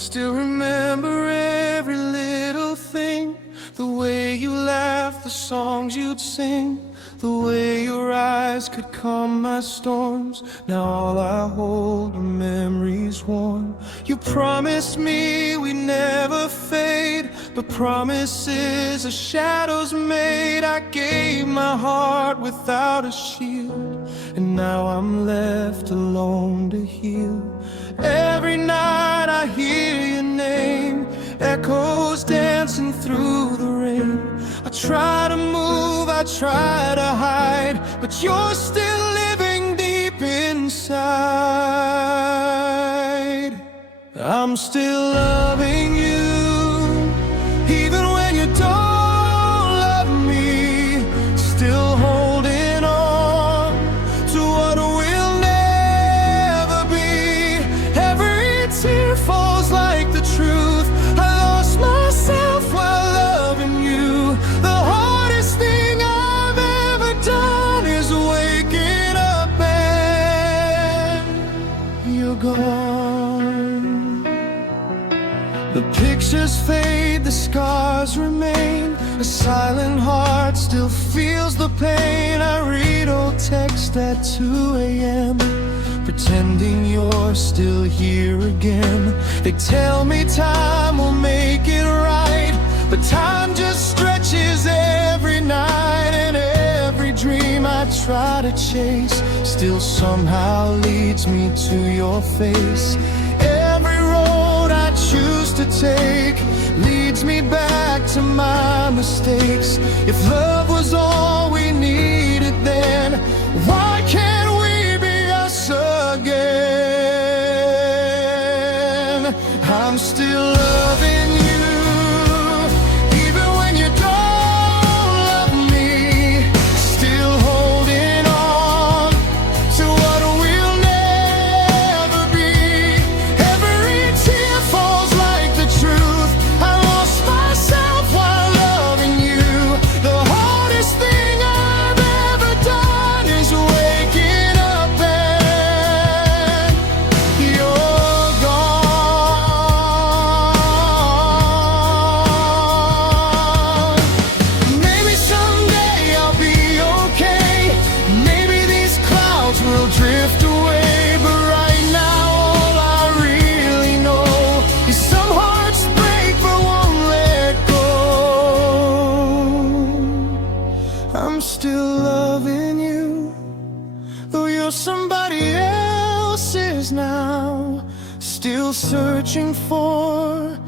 still remember every little thing, the way you laughed, the songs you'd sing, the way your eyes could calm my storms. Now all I hold are memories warm. You promised me we'd never fade, but promises are shadows made. I gave my heart without a shield, and now I'm left alone to heal. Every night I hear your name, echoes dancing through the rain. I try to move, I try to hide, but you're still living deep inside. I'm still loving you, even when you don't love me. Still holding on to what will never be. Every tear falls like the truth. I lost myself while loving you. The hardest thing I've ever done is waking up and you're gone. The pictures fade, the scars remain. A silent heart still feels the pain. I read old text at 2 a.m., pretending you're still here again. They tell me time will make it right, but time just stretches every night. And every dream I try to chase still somehow leads me to your face. Every road I choose to take leads me back to my mistakes. If love was all we needed, then why can't we be us again? I'm still loving you, even when you don't love me. Still holding on to what will never be. Every tear falls like the truth. I lost myself while loving you. The hardest thing I've ever done is waking up and you're gone. Maybe someday I'll be okay. Maybe these clouds will drift away. But right now all I really know is some hearts break but won't let go. I'm still loving you, though you're somebody else's now. Still searching for